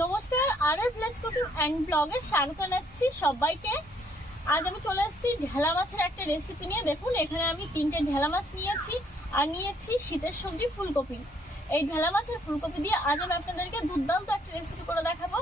নমস্কার, আরও place cooking and ব্লগে স্বাগত জানাচ্ছি সবাইকে। আজ আমি চলে এসেছি ঢেলা মাছের একটা রেসিপি নিয়ে। দেখুন, এখানে আমি 3টে ঢেলা মাছ নিয়েছি আর নিয়েছি শীতের সবজি ফুলকপি। এই ঢেলা মাছের ফুলকপি দিয়ে আজ আমি আপনাদেরকে দুর্দান্ত একটা রেসিপি করে দেখাবো।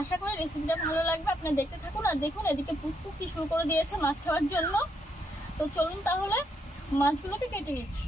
আশা করি রেসিপিটা ভালো লাগবে, আপনারা দেখতে থাকুন। আর দেখুন, এদিকে পুচকু কি শুরু করে দিয়েছে মাছ খাওয়ার জন্য। তো চলুন তাহলে মাছগুলোকে কেটে নিচ্ছি।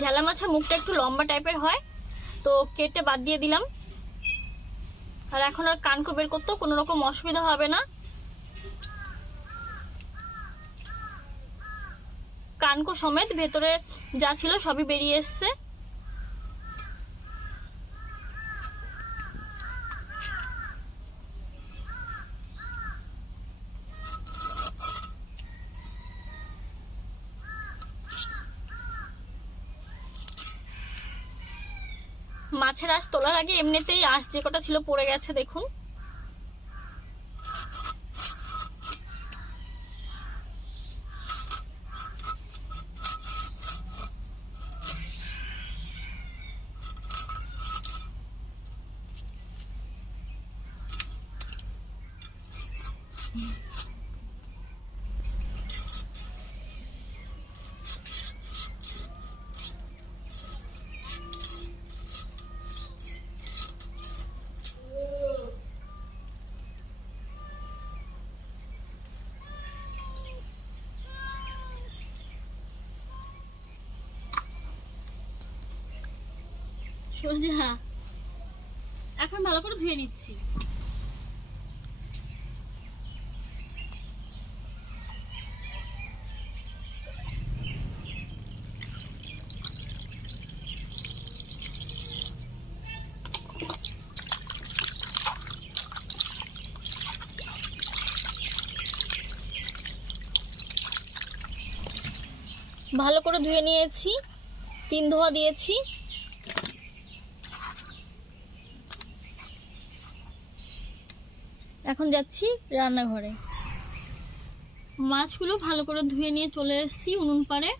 ঢেলা মাছের মুখটা একটু লম্বা টাইপের হয়, তো কেটে বাদ দিয়ে দিলাম। আর এখন আর কানকো বের করতেও কোনো রকম অসুবিধা হবে না। কানকো সমেত ভেতরে যা ছিল সবই বেরিয়ে এসছে। মাছের আঁশ তোলার আগে এমনিতেই আঁশ যে কটা ছিল পড়ে গেছে, দেখুন। সোজা এখন ভালো করে ধুয়ে নিচ্ছি। ভালো করে ধুয়ে নিয়েছি, 3 ধোয়া দিয়েছি। এখন যাচ্ছি রান্নাঘরে। মাছগুলো ভালো করে ধুয়ে নিয়ে চলে এসেছি উনুন পাড়ে।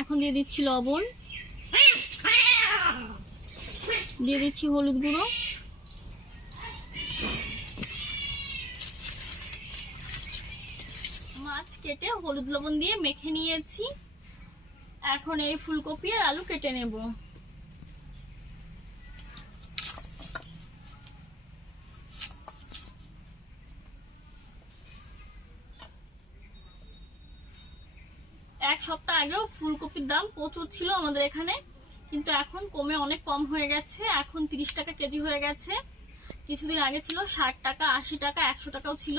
এখন দিয়ে দিচ্ছি লবণ, দিয়ে দিচ্ছি হলুদ গুঁড়ো, মাছ কেটে হলুদ লবণ দিয়ে মেখে নিয়েছি। এখন এই ফুলকপি আর আলু কেটে নেব। এক সপ্তাহ আগেও ফুলকপির দাম প্রচুর ছিল আমাদের এখানে, কিন্তু এখন কমে অনেক কম হয়ে গেছে। এখন 30 টাকা কেজি হয়ে গেছে। কিছুদিন আগে ছিল 60 টাকা, 80 টাকা, 100 টাকাও ছিল।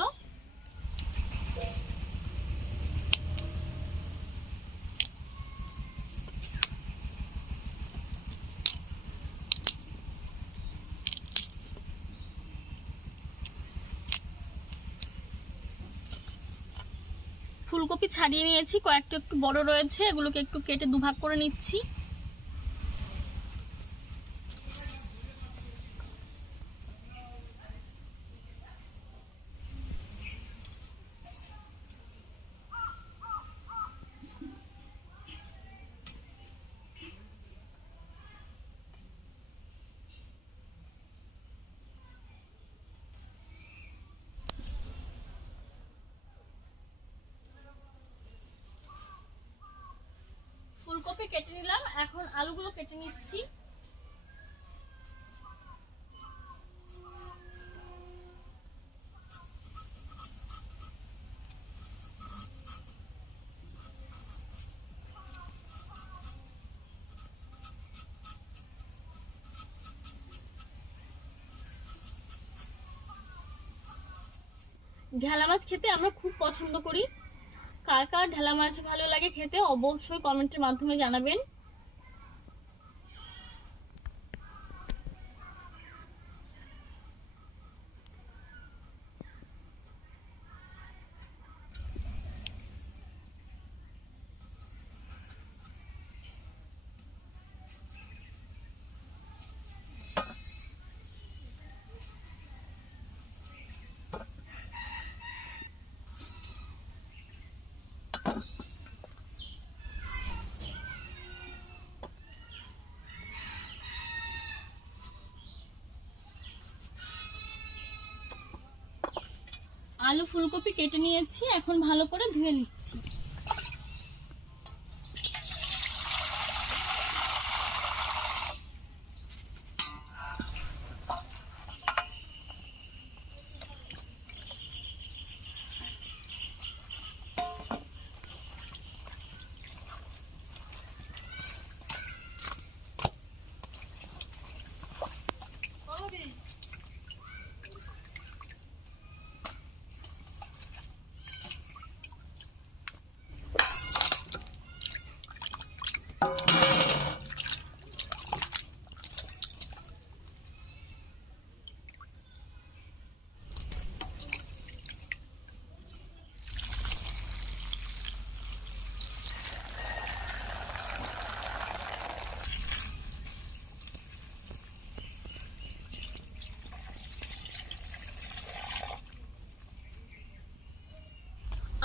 ফুলকপি ছাড়িয়ে নিয়েছি, কয়েকটা একটু বড় রয়েছে, এগুলোকে একটু কেটে দুভাগ করে নিচ্ছি। ফুলকপি কেটে নিলাম, এখন আলুগুলো কেটে নিচ্ছি। ঢেলা মাছ খেতে আমরা খুব পছন্দ করি। কার কার ঢেলা মাছ ভালো লাগে খেতে অবশ্যই কমেন্টের মাধ্যমে জানাবেন। আলু ফুলকপি কেটে নিয়েছি, এখন ভালো করে ধুয়ে নিচ্ছি।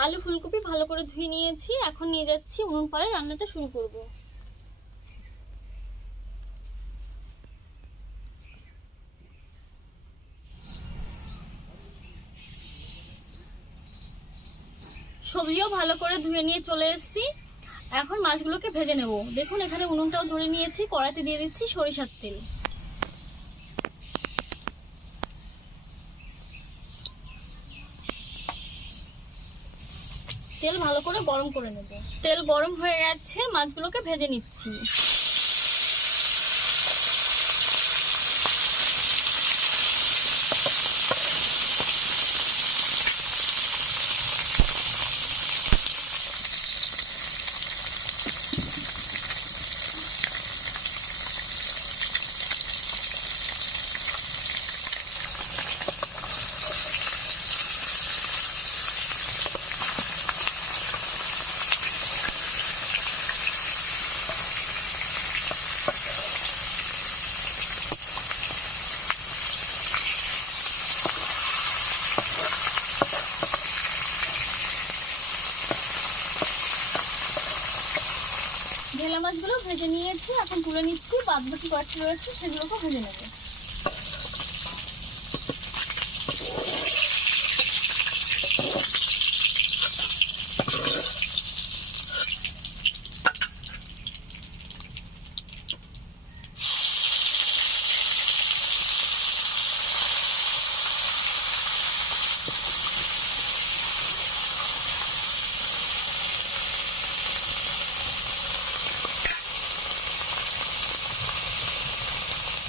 আলু ফুলকপি ভালো করে ধুয়ে নিয়েছি, এখন নিয়ে যাচ্ছি উনুন পাড়ে রান্নাটা শুরু করব। সবজিও ভালো করে ধুয়ে নিয়ে চলে এসেছি, এখন মাছগুলোকে ভেজে নেব। দেখুন এখানে উনুনটাও ধরে নিয়েছি, কড়াইতে দিয়ে দিচ্ছি সরিষার তেল। তেল ভালো করে গরম করে নেব। তেল গরম হয়ে গেছে, মাছগুলোকে ভেজে নিচ্ছি। ঢেলা মাছগুলো ভেজে নিয়েছি, এখন তুলে নিচ্ছি। বাদ বাকি কয়েকটা রয়েছে সেগুলোকে ভেজে নেব।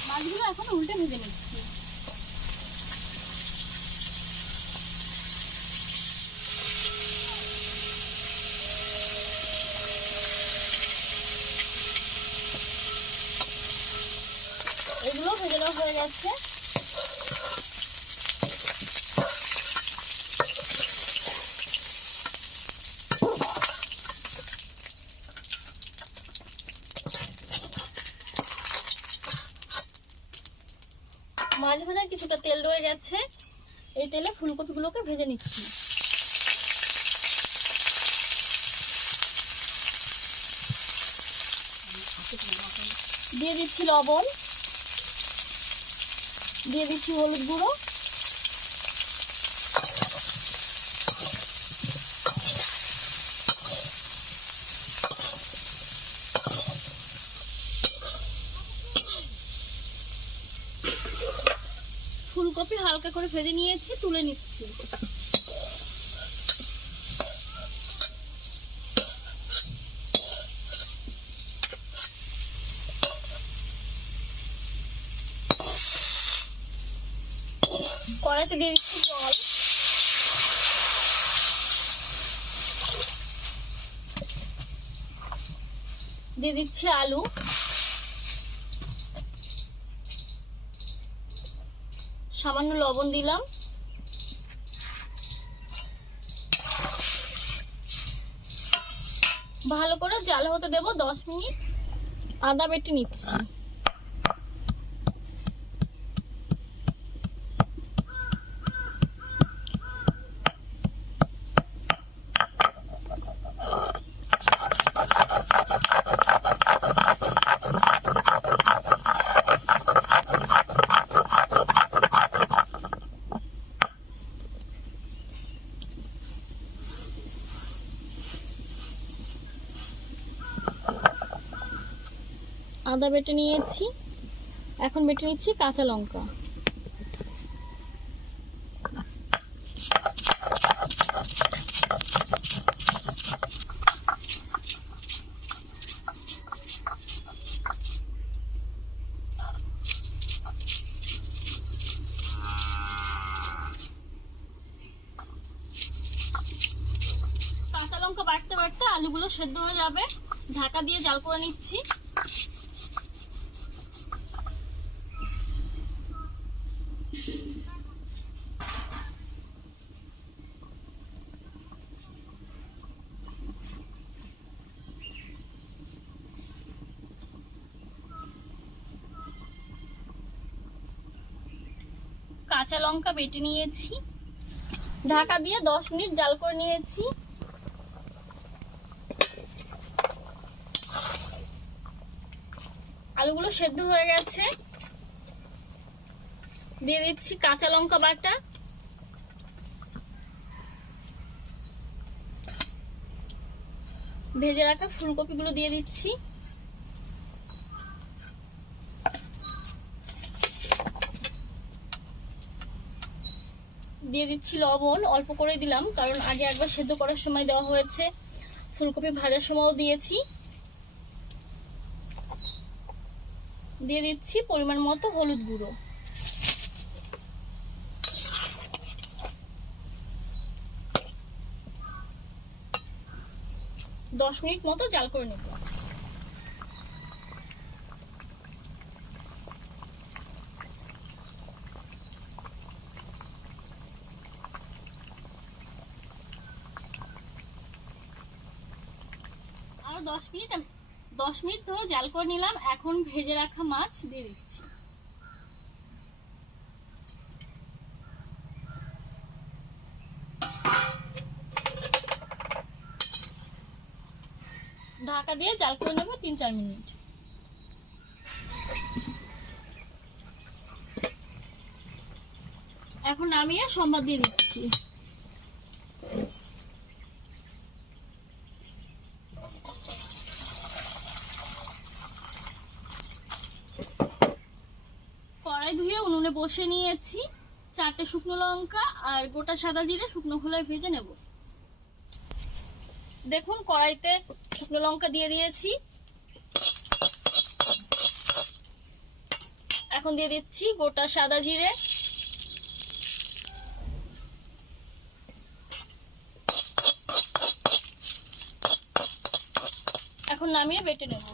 মাছগুলো এখন উল্টে ভেজে নিচ্ছি। এগুলো ভেজে নেওয়া হয়ে গেছে। মাছ ভাজার কিছুটা তেল রয়ে গেছে, এই তেলে ফুলকপিগুলোকে ভেজে নিচ্ছি। দিয়ে দিচ্ছি লবণ, দিয়ে দিচ্ছি হলুদ গুঁড়ো, ফুলকপি হালকা করে ভেজে নিয়েছি, তুলে নিচ্ছি। কড়াইতে দিয়ে দিচ্ছি জল। দিয়ে দিচ্ছি আলু, সামান্য লবণ দিলাম, ভালো করে জাল হতে দেব 10 মিনিট। আদা বেটে নিচ্ছি, আদা বেটে নিয়েছি। এখন বেটে নিচ্ছি কাঁচা লঙ্কা, কাঁচা লঙ্কা বাটতে বাটতে আলুগুলো সেদ্ধ হয়ে যাবে। ঢাকা দিয়ে জাল করে নিচ্ছি। কাঁচা লঙ্কা বেটে নিয়েছি, ঢাকা দিয়ে 10 মিনিট জাল করে নিয়েছি। আলুগুলো সেদ্ধ হয়ে গেছে। দিয়ে দিচ্ছি কাঁচা লঙ্কা বাটা, ভেজে রাখা ফুলকপিগুলো দিয়ে দিচ্ছি, দিয়ে দিচ্ছি লবণ, অল্প করে দিলাম কারণ আগে একবার সেদ্ধ করার সময় দেওয়া হয়েছে, ফুলকপি ভাজার সময়ও দিয়েছি। দিয়ে দিচ্ছি পরিমাণ মতো হলুদ গুঁড়ো, দশ মিনিট মতো জাল করে নেব। আর 10 মিনিট ধরে জাল করে নিলাম। এখন ভেজে রাখা মাছ দিয়ে দিচ্ছি, ঢাকা দিয়ে জাল করে নেব 3-4 মিনিট। এখন নামিয়ে সম্বাদ দিয়ে দিচ্ছি। কড়াই ধুয়ে উনুনে বসে নিয়েছি। 4টে শুকনো লঙ্কা আর গোটা সাদা জিরে শুকনো খোলায় ভেজে নেব। দেখুন কড়াইতে শুকনো লঙ্কা দিয়ে দিয়েছি। এখন দিয়ে দিচ্ছি গোটা সাদা জিরে, এখন নামিয়ে বেটে নেব।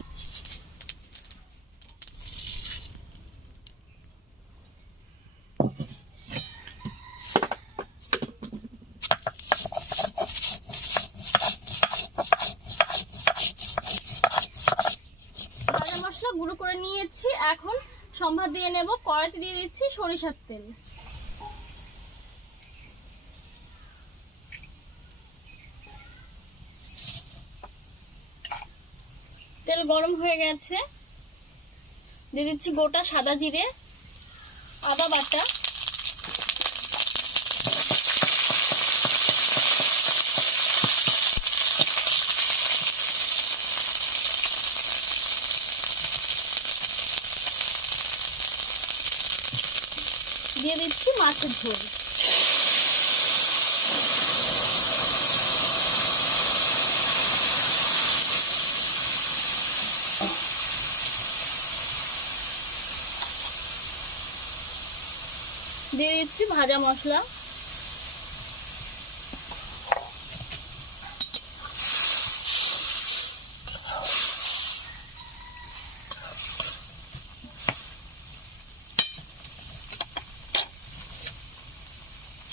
ভাজা মশলা গুঁড়ো করে নিয়েছি, এখন সম্ভার দিয়ে নেব। কড়াইতে দিয়ে দিচ্ছি সরিষার তেল, তেল গরম হয়ে গেছে। দিয়ে দিচ্ছি গোটা সাদা জিরে, আদা বাটা, দিয়ে দিচ্ছি মাছের ঝোল, দিয়ে দিচ্ছি ভাজা মশলা,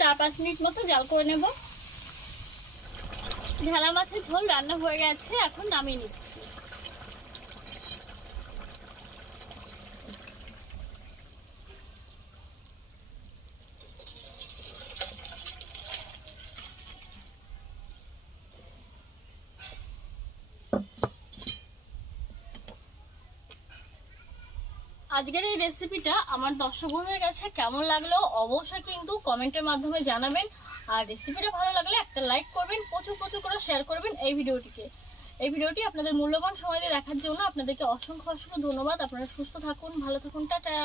4-5 মিনিট মতো জাল করে নেব। ঢেলা মাছের ঝোল রান্না হয়ে গেছে, এখন নামিয়ে নিচ্ছি। আজকের এই রেসিপিটা আমার দর্শক বন্ধুদের কাছে কেমন লাগলো অবশ্যই কিন্তু কমেন্টের মাধ্যমে জানাবেন। আর রেসিপিটা ভালো লাগলে একটা লাইক করবেন, প্রচুর প্রচুর করে শেয়ার করবেন এই ভিডিওটি আপনাদের মূল্যবান সময় দিয়ে দেখার জন্য আপনাদেরকে অসংখ্য অসংখ্য ধন্যবাদ। আপনারা সুস্থ থাকুন, ভালো থাকুন, টাটা।